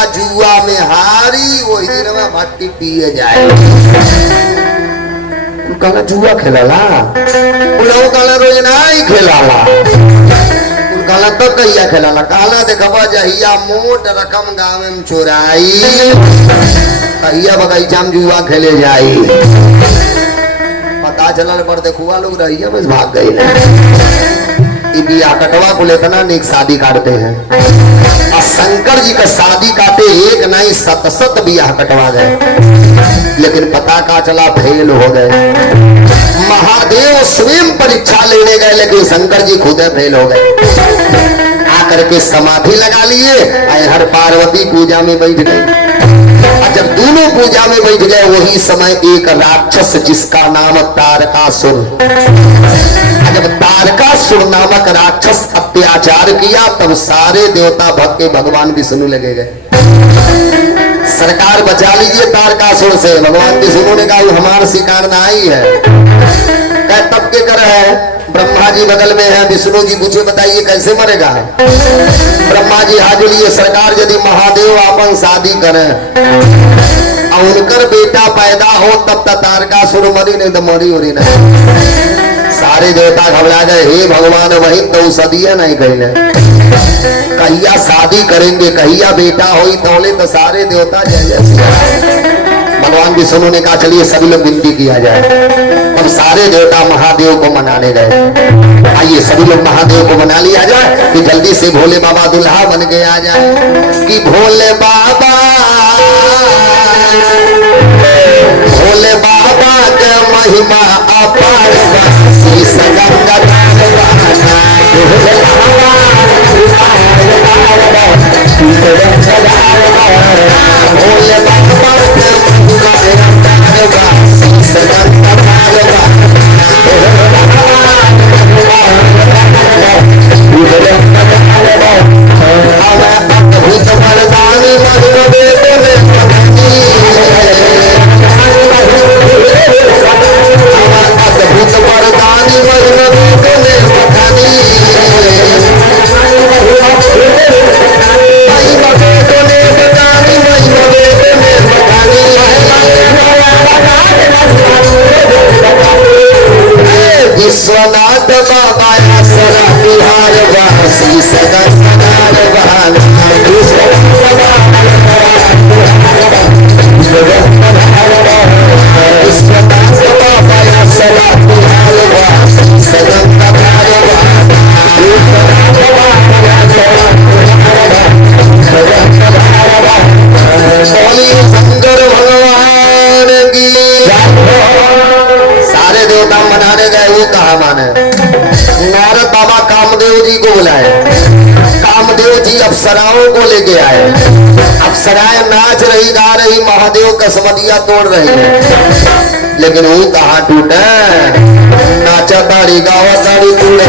देवता जुआ में हारी वही दिन में भट्टी पिए जाए। कहला जुआ खेलाला कहला रोज नहीं खेलाला कहला तो कहिया खेलाला कहला देखबा जहिया मोट रकम गाँव में चोराई कहिया बगीचा में जुआ खेले जाई। पता चलल पर देखुआ लोग रहिया बस भाग गई ना। बिया कटवा को लेतना नेक शादी काटते हैं और शंकर जी का शादी काटे एक नहीं सत बिया कटवा गए लेकिन पता का चला फेल हो गए। महादेव स्वयं परीक्षा लेने गए लेकिन शंकर जी खुद फेल हो गए। आकर के समाधि लगा लिए हर पार्वती पूजा में बैठ गई। जब दोनों पूजा में बैठ गए वही समय एक राक्षस जिसका नाम तारकासुर, जब तारकासुर नामक राक्षस अत्याचार किया तब सारे देवता भक्त के भगवान विष्णु लगे गए। सरकार बचा लीजिए तारकासुर से। भगवान विष्णु ने कहा हमारा शिकार ना आई है। कह तब के कर है ब्रह्मा जी बगल में है। विष्णु जी मुझे बताइए कैसे मरेगा। ब्रह्मा जी हाजिर लिए सरकार यदि महादेव अपन शादी करें और उनकर बेटा पैदा हो तब तक तारकासुर मरी नहीं तो मरी उरी नहीं। सारे देवता घबरा गए हे भगवान वही तो सदिया नहीं कहले कहिया शादी करेंगे कहिया बेटा होई तौले तो सारे देवता जय। भगवान विष्णु ने कहा चलिए सभी लोग विनती किया जाए। अब सारे देवता महादेव को मनाने गए। आइए सभी लोग महादेव को मना लिया जाए कि जल्दी से भोले बाबा दुल्हा बन के आ जाए कि भोले बाबा के महिमा अपार शीश गंगा भोले बाबा विश्वनाथ बाबा सरा बिहार वासी सदा सदार बहाना विश्वनाथ बाबा सरा बिहार वासी सदा सदार शंकर भगवान की। सारे देवता मनाने गए वो कहा माने। नारद बाबा कामदेव जी को बुलाए। कामदेव जी अप्सराओं को लेके आए। अप्सराएं नाच रही गा रही महादेव का समधिया तोड़ रही है लेकिन वो कहाँ टूटे नाचा ताड़ी गावा ताड़ी टूटे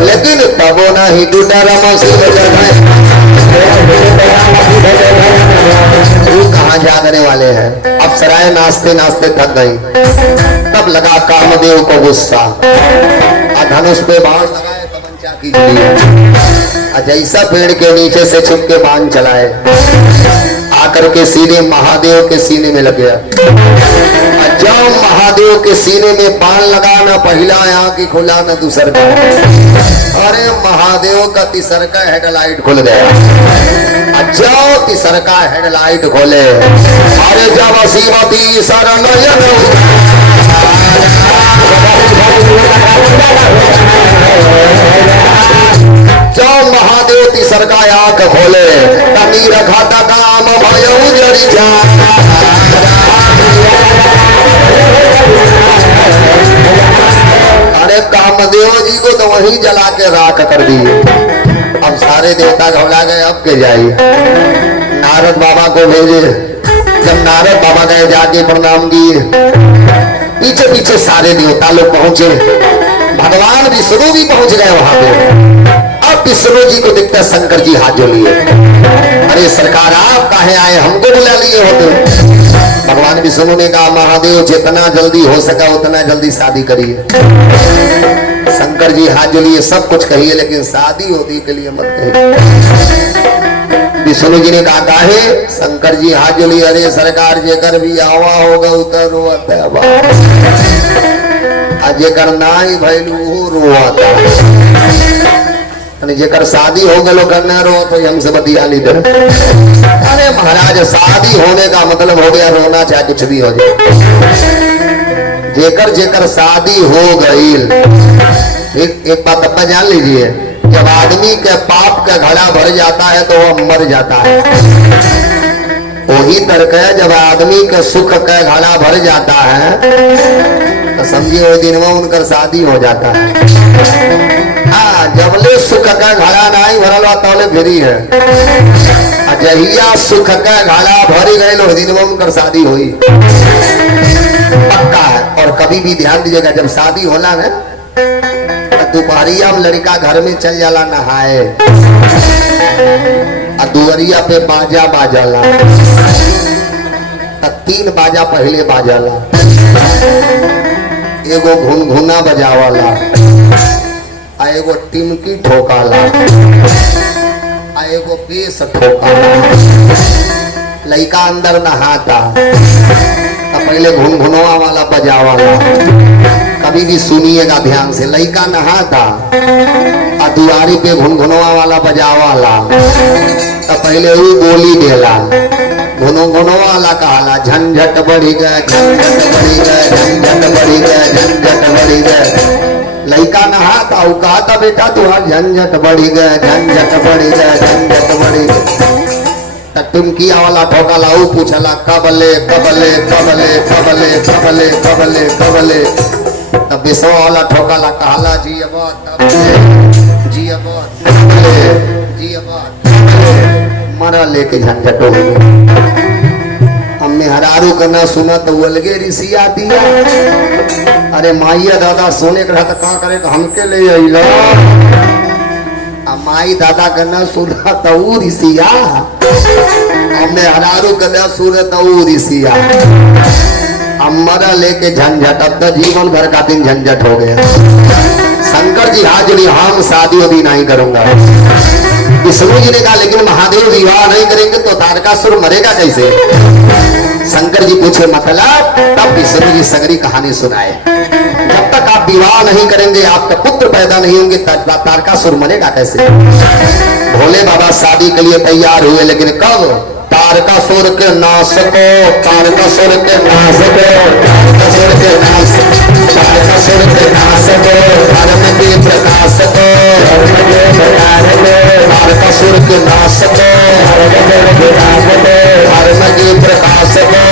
लेकिन तबो नहीं टूटा रामा शिव कहाँ जागने वाले हैं। अप्सराएं नाचते नाचते थक गई। तब लगा कामदेव को गुस्सा धनुष पे बाण लगाए तमंचा की जैसा पेड़ के नीचे से छुप के बाण चलाए आकर के सीने महादेव के सीने में लग गया। जब महादेव के सीने में बाण लगाना पहला यहाँ की खुला न दूसर का। अरे महादेव का तीसर का हेडलाइट खुल गया। जब तीसर का हेडलाइट खोले अरे जब शिवती शरण जब महादेव तीसर का आंख खोले तनी रखा था काम भयो जरी जा। अरे कामदेव जी को तो वहीं जला के राख कर दिए। अब सारे देवता घबरा गए अब के जाइए। नारद बाबा को भेजे। जब नारद बाबा गए जाके प्रणाम किए पीछे पीछे सारे देवता लोग पहुंचे। भगवान विष्णु भी पहुंच गए वहां पे। विष्णु जी को देखते शंकर जी हाथ जोड़िए, अरे सरकार आप काहे आए, हमको बुला लिए होते। भगवान विष्णु ने कहा महादेव जितना जल्दी हो सका उतना जल्दी शादी करिए। शंकर जी हाथ जोड़िए, सब कुछ कहिए लेकिन शादी होती के लिए मत कहिए। विष्णु जी ने कहा काहे? शंकर जी हाथ जोड़िए, अरे सरकार जेकर भी आवा होगा उतर रोता जेकर नाई भैलू रोता, जेकर शादी हो गलो करना रो तो हमसे बतिया ली दे। अरे महाराज शादी होने का मतलब हो गया रोना, चाहे कुछ भी हो जाए। जेकर जेकर शादी हो गई, एक बात अब जान लीजिए, जब आदमी के पाप का घड़ा भर जाता है तो वह मर जाता है। वही तर्क है, जब आदमी के सुख का घड़ा भर जाता है तो समझिए वो दिन में उनका शादी हो जाता है। हाँ, जबले सुख का घड़ा नहीं भरल तौले फिरी है, जहिया सुख का घड़ा भरी गए दिन में उनका शादी हुई पक्का है। और कभी भी ध्यान दीजिएगा, जब शादी होला ना दोपहरिया में लड़का घर में चल जाला नहाए, दुवरिया पे बाजा बाजाला, 3 बाजा पहले बाजाला, एगो घुनघुना बजावाला, एगो टिमकी ठोकाला, एगो बेस ठोकाला। लड़का अंदर नहाता तो पहले घुनघुनवा वाला बजावाला, कभी भी सुनिएगा ध्यान से, लड़का नहाता और दुआरी पे घुनघुनवा वाला बजावाला तो पहले वो बोली देला, घुनघुनवा वाला कहला झंझट बढ़ी गए, झंझट बढ़ी गए, झंझट बढ़ी गए, झंझट बढ़ी गए। लड़का नहाता वो कहता बेटा तुम्हारा झंझट बढ़ी गए, झंझट बढ़ी गए, झंझट बढ़ी गए। टिमकिया वाला ठोकाला वो पूछला कबले कबले कबले कबले कबले कबले कबले। तब विश्व वाला ठोकाला कहला जी अब जी अब जी अब मरा लेके झंझट हो गया। हमने हरारू करना सुना तो अलगे ऋषिया दिया, अरे माइया दादा सोने का तो कहा करे हमके ले अइला, माई दादा करना सुना तो ऋषिया, हमने हरारू करना सुना तो ऋषिया, मरा लेके झंझट। अब तो जीवन भर का दिन झंझट हो गया। शंकर जी हाजिरी, हम शादी अभी नहीं करूंगा। विष्णु जी ने कहा लेकिन महादेव विवाह नहीं करेंगे तो तारकासुर मरेगा कैसे? शंकर जी पूछे मतलब, तब विष्णु जी सगरी कहानी सुनाए। जब तक आप विवाह नहीं करेंगे, आपका पुत्र पैदा नहीं होंगे, तारकासुर मरेगा कैसे? भोले बाबा शादी के लिए तैयार हुए, लेकिन कब? तारकासुर के नाश को, तारकासुर के नाश को, तारकासुर के नाश, तारकासुर के नाश को, धर्म के प्रकाश को, तारकासुर के नाश को, धर्म के प्रकाश को,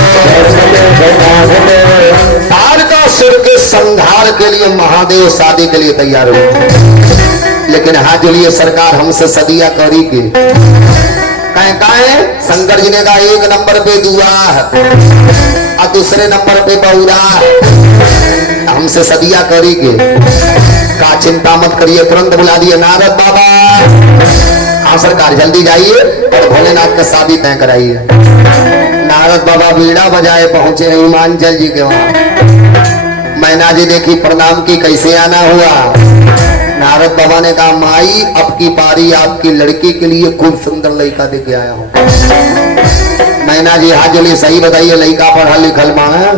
तारकासुर के संहार के लिए महादेव शादी के लिए तैयार हुए। लेकिन हाथ जोड़िए सरकार हमसे सदिया करी के काहे? शंकर जी ने कहा एक नंबर पे दुआ और दूसरे नंबर पे बउरा, हमसे सदिया करेंगे का चिंता मत करिए। तुरंत बुला दिए नारद बाबा, हाँ सरकार जल्दी जाइए और भोलेनाथ का शादी तय कराइए। नारद बाबा बीड़ा बजाए पहुंचे हिमांचल जी के वहां। मैना जी देखी प्रणाम की, कैसे आना हुआ? नारद बाबा ने कहा माई अब की पारी आपकी लड़की के लिए खूब सुंदर लड़का देके आया हूँ। मैना जी हाथ जोड़िए, सही बताइए लड़का पढ़ा लिखल माँ है?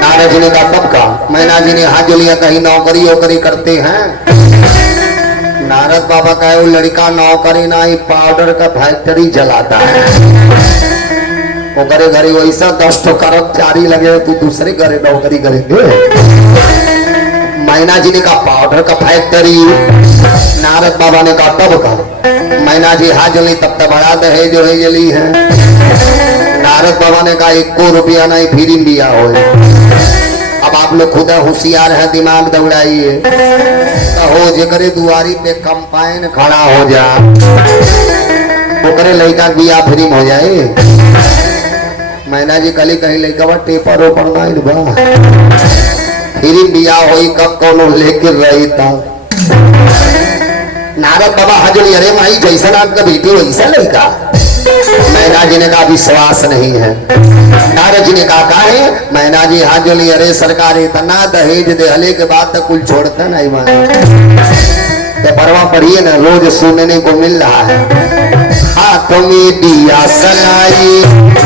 नारद जी ने कहा कब का? मैना जी ने हाथ जोड़िया, कहीं नौकरी वोकरी करते हैं? नारद बाबा कहे वो लड़का नौकरी ना ही पाउडर का फैक्ट्री चलाता है, वो करे घरे वैसा 10 कर्मचारी लगे, तू दूसरे घरे नौकरी करेंगे? मैना जी ने कहा पाउडर का फैक्ट्री। नारद बाबा ने कहा तब का? मैना जी हाथ जली तब तक बड़ा दहेज जो है जली है। नारद बाबा ने कहा 1 रुपया नहीं फ्री दिया हो। अब आप लोग खुद होशियार है, दिमाग दौड़ाइए तो हो जे करे दुआरी पे कंपाइन खड़ा हो जा, वो करे लड़का बिया फ्री हो जाए। मैना जी कली कहीं लड़का टेपर ओपर नहीं बा, फिर बिया होई कब कौन लेकर रही था। नारद बाबा हजरी, अरे माई जैसा आपका बेटी वैसा लड़का। मैना जी ने कहा विश्वास नहीं है। नारद जी ने कहा है? मैना जी हाथ जोड़ी, अरे सरकार इतना दहेज देहले के बाद तक कुल छोड़ता नहीं माना। तो परवा पढ़िए ना, रोज सुनने को मिल रहा है। हाथों में दिया सलाई,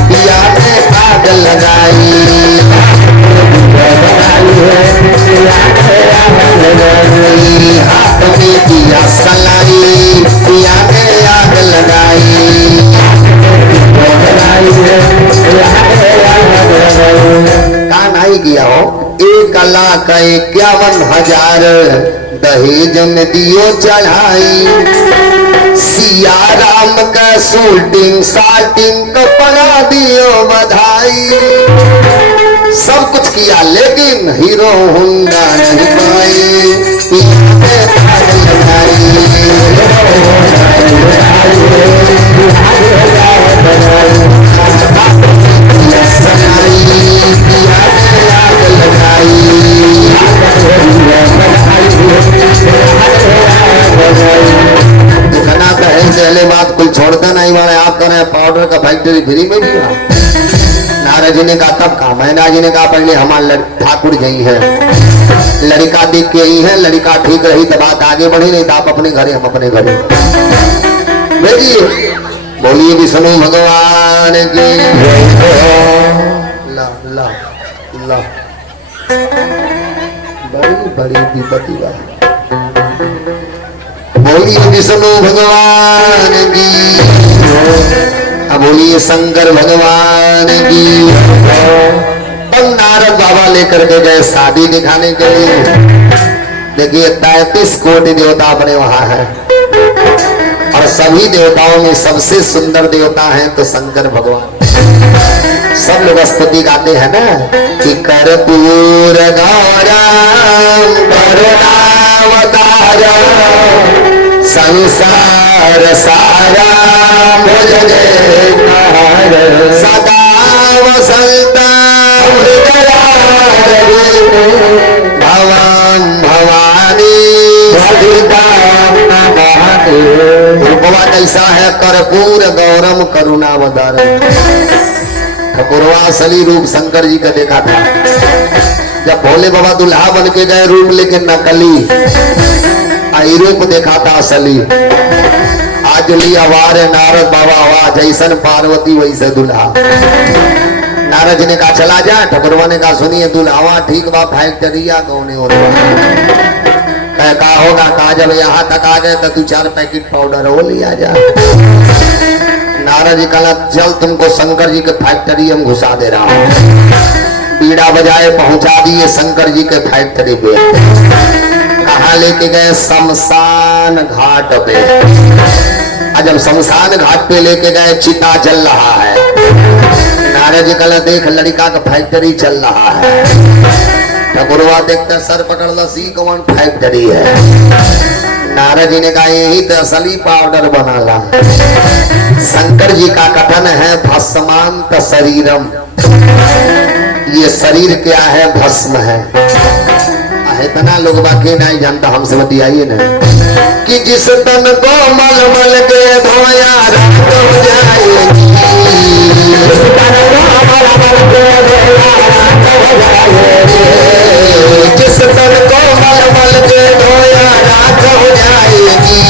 दिया में आग लगाई, हाथ में दिया सलाई, दिया में आग लगाई। कहा नहीं किया हो? 1,51,000 दहेज में दियो चढ़ाई। सिया राम का शूटिंग शाटिंग कपड़ा दियो बधाई। सब कुछ किया लेकिन हीरो होंडा नहीं पाए। इतना दहेज पहले बात कुछ छोड़ता नहीं माने। आप कह रहे हैं पाउडर का फैक्ट्री फ्री में दिया। नारद जी ने कहा तब कहा? मैना जी ने कहा पहले हमारे ठाकुर जी है, लड़का देख के ही है, लड़का ठीक रही तो बात आगे बढ़ी, नहीं तो आप अपने घरे हम अपने घरे। भेजिए, बोलिए विष्णु भगवान की। ला ला ला बड़ी बड़ी विपत्ति बात। बोलिए विष्णु भगवान की, अब बोलिए शंकर भगवान की। तब नारद बाबा लेकर के गए शादी दिखाने के लिए। देखिए 33 कोटि देवता अपने वहां है, और सभी देवताओं में सबसे सुंदर देवता हैं तो शंकर भगवान। सब लोग स्तुति गाते हैं ना कि कर्पूर गौरम करुणावतारम संसार सारा सदा वसंता भवम भवानी रूपवा कैसा है? कर्पूर गौरम करुणावतारम। ठकुरवा असली रूप शंकर जी का देखा था जब भोले बाबा दुल्हा बन के गए रूप लेके नकली, आई रूप देखा था असली। आज लिया वार नारद बाबा हवा, जैसन पार्वती वैसे दुल्हा। नारद जी ने कहा चला जा। ठकुरवा ने कहा सुनिए दुल्हावा ठीक बा, फैक्ट्रिया कौन का होगा? कहा जब यहाँ तक आ गए तो 2-4 पैकेट पाउडर वो लिया जा। नारद जी कहा चल तुमको शंकर जी के फैक्ट्री हम घुसा दे रहा हूँ। बीड़ा बजाए पहुंचा दिए शंकर जी के फैक्ट्री पे। कहा लेके गए? शमशान घाट पे। जब शमशान घाट पे लेके गए चिता जल रहा है। नारद जी कहा देख लड़का का फैक्ट्री चल रहा है। ठकुरवा देखता सर पकड़ लो, सी कौन फैक्ट्री है? नारद जी ने कहा यही तो असली पाउडर बना ला। शंकर जी का कथन है भस्मांत शरीरम, ये शरीर क्या है? भस्म है। इतना लोग बाकी नहीं जानता, हमसे बतियाइए ना कि जिस तन को मल मल के धोया रात हो जाएगी, जिस तन को मल मल के धोया रात हो जाएगी,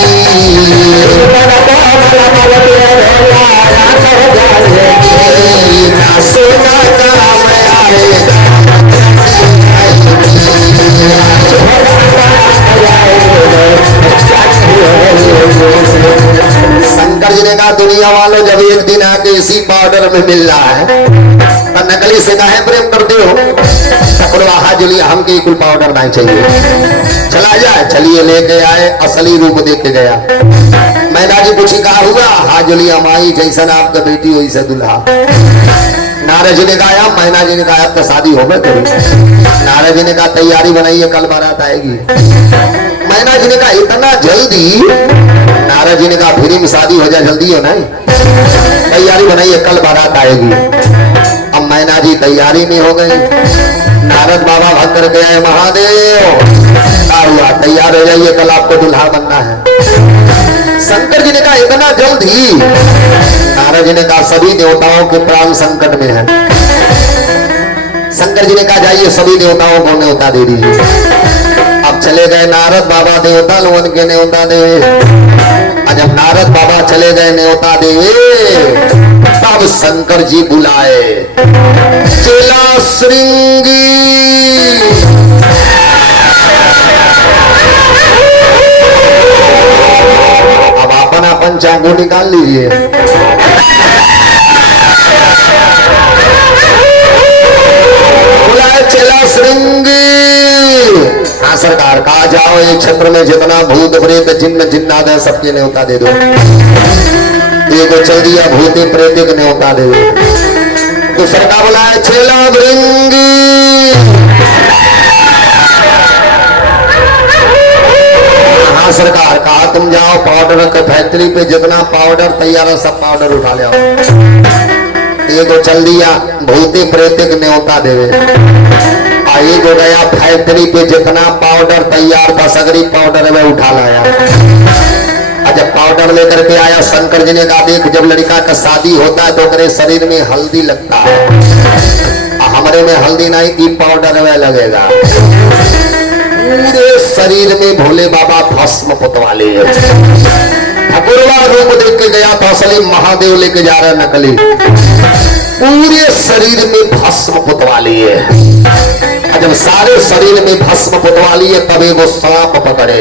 ना सोना काम आएगा। शंकर जी ने कहा दुनिया वालों जब एक दिन आके इसी पाउडर में मिल रहा है तो नकली से काहे प्रेम करते हो? ठकुरवा जुलिया हमके कुल पाउडर नहीं चाहिए, चला जाए। चलिए लेके आए, असली रूप देख के गया। मैना जी पूछी कहा हुआ? हाजुलिया माई जैसन आपका बेटी वैसे दुल्हा। नारद जी ने कहा मैना जी ने कहा अब तो शादी हो गई तेरी। नारद जी ने कहा तैयारी बनाइए कल बारात आएगी। मैना जी ने कहा इतना जल्दी? नारद जी ने कहा फिर में शादी हो जाए, जल्दी हो नहीं, तैयारी बनाइए कल बारात आएगी। अब मैना जी तैयारी में हो गई। नारद बाबा भग करके आए महादेव क्या हुआ? तैयार हो जाइए कल आपको दुल्हा बनना है। शंकर जी ने कहा इतना जल्दी? नारद जी ने कहा सभी देवताओं के प्राण संकट में है। शंकर जी ने कहा जाइए सभी देवताओं को न्योता दे दीजिए। अब चले गए नारद बाबा देवता लोगों के न्योता देवे। जब नारद बाबा चले गए न्योता देवे, तब शंकर जी बुलाए चेला श्रृंगी। अब अपना पंचांगो निकाल लीजिए। बुलाए चेला श्रृंगी। हाँ सरकार, कहा जाओ एक क्षेत्र में जितना भूत प्रेत जिन्न जिन्नाद है सबके न्योता दे दो। एक चल दिया भूते प्रेत के न्योता दे दो। दूसरा का बुलाए चेला श्रृंगी। हाँ सरकार, कहा तुम जाओ पाउडर के फैक्ट्री पे जितना पाउडर तैयार है सब पाउडर उठा ले आओ। एक चल दिया भूते प्रेत के न्योता देवे। एक हो गया फैक्ट्री पे जितना पाउडर तैयार था सगरी पाउडर में उठा लाया। जब पाउडर लेकर के आया शंकर जी ने कहा देख जब लड़का का शादी होता है तो करे शरीर में हल्दी लगता है, हमारे में हल्दी नहीं की पाउडर में लगेगा। पूरे शरीर में भोले बाबा भस्म पुतवाले ठाकुरवा रूप देख के गया था असली महादेव लेके जा रहा नकली। पूरे शरीर में भस्म पुतवाली है। जब सारे शरीर में भस्म पुतवाली है तभी वो सांप पकड़े।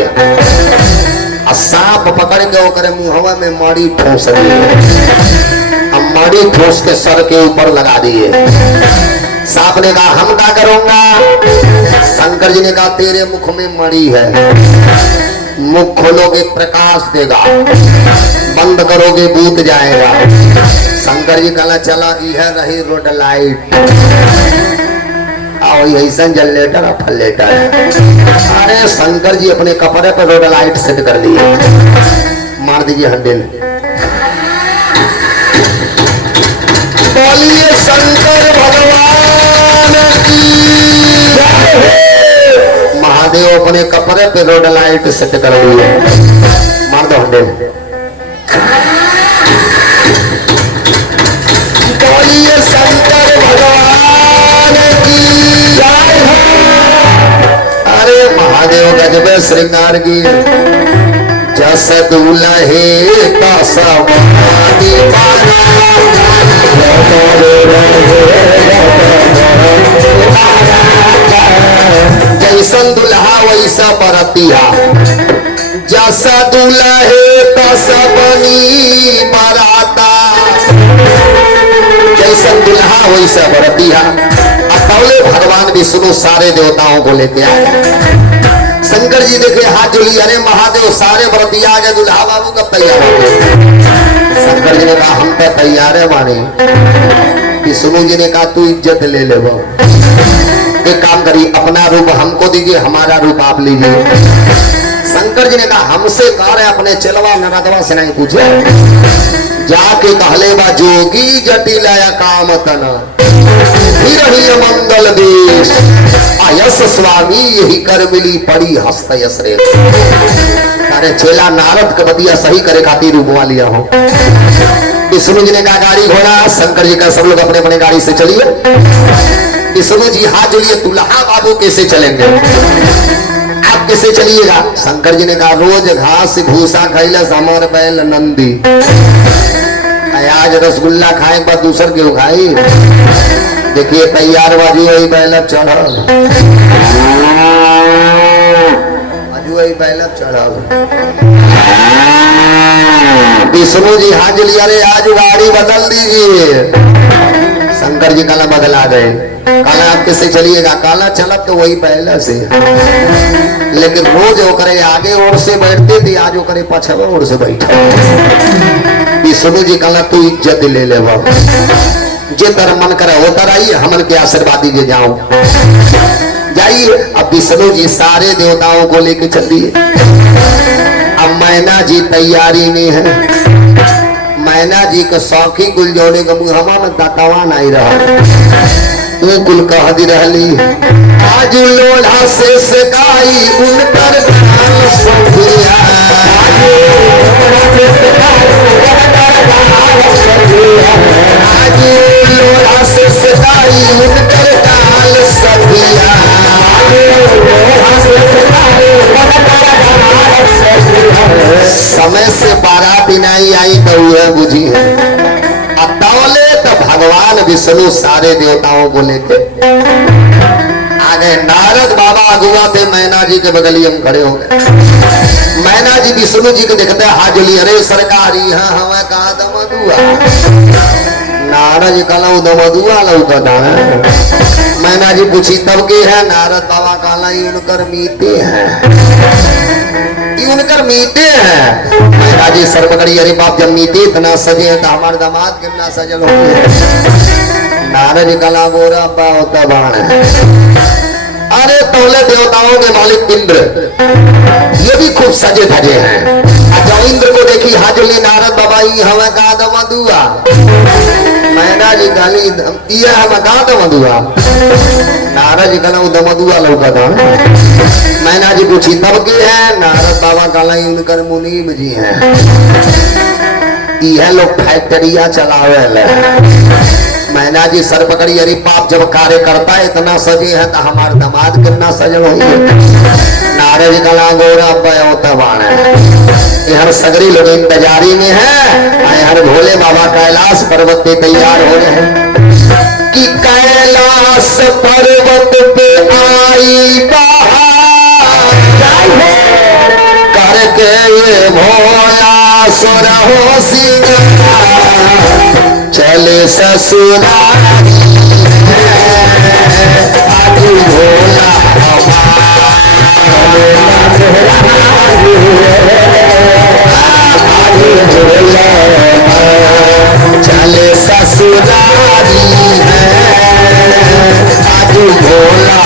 सांप पकड़ के वो करे मुंहवा में माड़ी ठोस दिए। हम माड़ी ठोस के सर के ऊपर लगा दिए। सांप ने कहा हम क्या करूंगा? शंकर जी ने कहा तेरे मुख में मड़ी है, मुख खोलोगे प्रकाश देगा, बंद करोगे भूत जाएगा। शंकर जी कहला चला यह रही रोड लाइट। ऐसा जनरेटर और फलेटर। अरे शंकर जी अपने कपड़े पर रोड लाइट सेट कर दिए। मार दीजिए हंडेल। बोलिए शंकर भगवान की जय। महादेव अपने कपड़े पे रोड लाइट सेट कर दिए। मार दो हंडेल। बोलिए शंकर भगवान की जय हो। अरे महादेव गजब श्रृंगार की जस दुल्हे जैसन दुल्हा वैसा बरतिया, जैसा दुल्हे तसा बनी बराता। जैसन दुल्हा वैसा बरतिया। अतौले भगवान विष्णु सारे देवताओं को लेके आए। शंकर जी देखे हाथ जोड़ी, अरे महादेव सारे व्रतिया आ गए, दुल्हा बाबू कब तैयार हो गए? शंकर जी ने कहा हम तो तैयार है माने। विष्णु जी ने कहा तू इज्जत ले ले। एक काम करिए अपना रूप हमको दीजिए, हमारा रूप आप लीजिए। शंकर जी ने कहा हमसे कह रहे अपने चलवा नरदवा से नहीं पूछे। जाके कहले बा जोगी जटिल काम तना मंगल देश आयस स्वामी यही कर मिली पड़ी हस्त यस रे। अरे चेला नारद के बतिया सही करे खातिर रूपवा लिया हो। विष्णु जी ने कहा गाड़ी घोड़ा। शंकर जी का सब लोग अपने अपने गाड़ी से चलिए। विष्णु जी हाथ जोड़िए, दुल्हा बाबू कैसे चलेंगे? आप कैसे चलिएगा? शंकर जी ने कहा रोज घास भूसा खैलस हमर बैल नंदी। आज रसगुल्ला खाए बाद दूसर के खाई। देखिए तैयार बाजू वही बैल चढ़ल, बाजू वही बैल चढ़ल। विष्णु जी हाथ लिया, अरे आज गाड़ी बदल दीजिए। शंकर जी काला बदला गए। काला आप किससे चलिएगा? काला चला तो वही पहले से, लेकिन रोज ओकरे आगे ओर से बैठते थे, आज ओकरे पछवा ओर से बैठा। विष्णु जी काला तू इज्जत ले ले बाबा, जे तर मन करे होता रही, हमन के आशीर्वाद दीजिए जाओ जाइए। अब विष्णु जी सारे देवताओं को लेके चल दिए। अब मैना जी तैयारी में है। मैना जी का सौखी कुल जोड़े का मुहमा में दातावा नहीं रहा। तू कुल कह दी रहली आज लोढ़ा से सकाई उन पर है बुझी है। अतौले तो भगवान विष्णु सारे देवताओं को लेके आगे। नारद बाबा अगुआ थे, मैना जी के बगल ही हम खड़े हो गए। मैना जी विष्णु जी को देखते हाथ जोली, अरे सरकारी हाँ हमें कहा दमदुआ। नारद जी कहला दमदुआ लौकता है। मैना जी पूछी तब के है? नारद बाबा कहला उनकर मीते हैं, उनकर मीते हैं। मैना जी सर पकड़ी, अरे बाप जब मीते इतना सजे हैं तो हमारे दामाद कितना सजल होंगे। नारद जी कहला गोरा बा होता बाण है। अरे तौले देवताओं के मालिक इंद्र ये भी खूब सजे धजे हैं। अच्छा इंद्र को देखी हाजुली नारद बाबा ही हमें कहा दमदुआ। मैना जी गाली ये हमें कहा दमदुआ। नारद जी कहला दमदुआ लौका था। मैना जी पूछी तब के है? नारद बाबा कहला उनकर मुनीम जी हैं, यह लोग फैक्ट्रिया चलावे। मैना जी सर पकड़ी, अरे बाप जब कार्य करता है इतना सजे है तो हमारे दामाद कितना सजल होंगे। नारद जी कहला गोरा बाण है। हर सगरी लोग इंतजारी में है। हर भोले बाबा कैलाश पर्वत पे तैयार हो रहे हैं कि कैलाश पर्वत पे आई करके ये भोला सुर हो चले ससुराल भोला चले ससुरारी है आज भोला।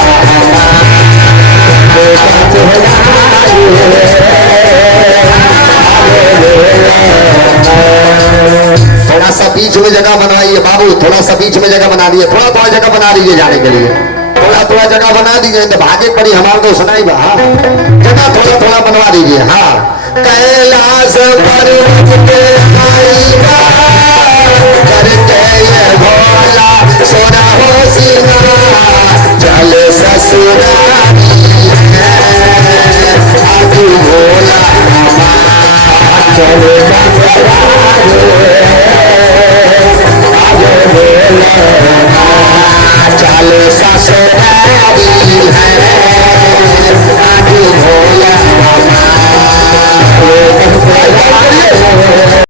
थोड़ा सा बीच में जगह बनवाइए बाबू, थोड़ा सा बीच में जगह बना दिए, थोड़ा थोड़ा जगह बना दीजिए जाने के लिए, थोड़ा थोड़ा जगह बना दीजिए। तो भागे पड़ी हमारे को सुनाई बा, जगह थोड़ा थोड़ा बनवा दीजिए। हाँ कैलाश पर्वत पे आईबा करके ये भोला सोना हो सिंगार चले ससुरारी है आज भोला।